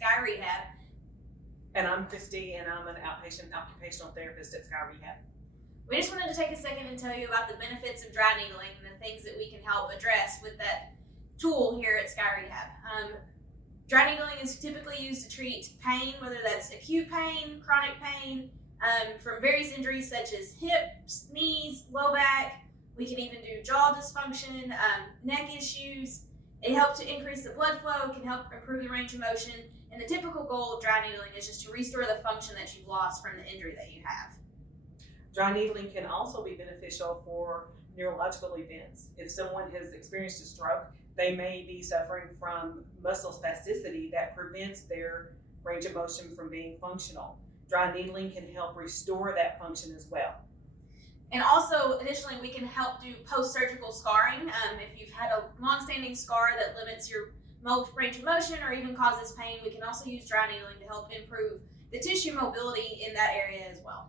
SKY Rehab. And I'm Kristy, and I'm an outpatient occupational therapist at SKY Rehab. We just wanted to take a second and tell you about the benefits of dry needling and the things that we can help address with that tool here at SKY Rehab. Dry needling is typically used to treat pain, whether that's acute pain, chronic pain, from various injuries such as hips, knees, low back. We can even do jaw dysfunction, neck issues. It helps to increase the blood flow, can help improve the range of motion, and the typical goal of dry needling is just to restore the function that you've lost from the injury that you have. Dry needling can also be beneficial for neurological events. If someone has experienced a stroke, they may be suffering from muscle spasticity that prevents their range of motion from being functional. Dry needling can help restore that function as well. And also, additionally, we can help do post-surgical scarring. If you've had a long-standing scar that limits your range of motion or even causes pain, we can also use dry needling to help improve the tissue mobility in that area as well.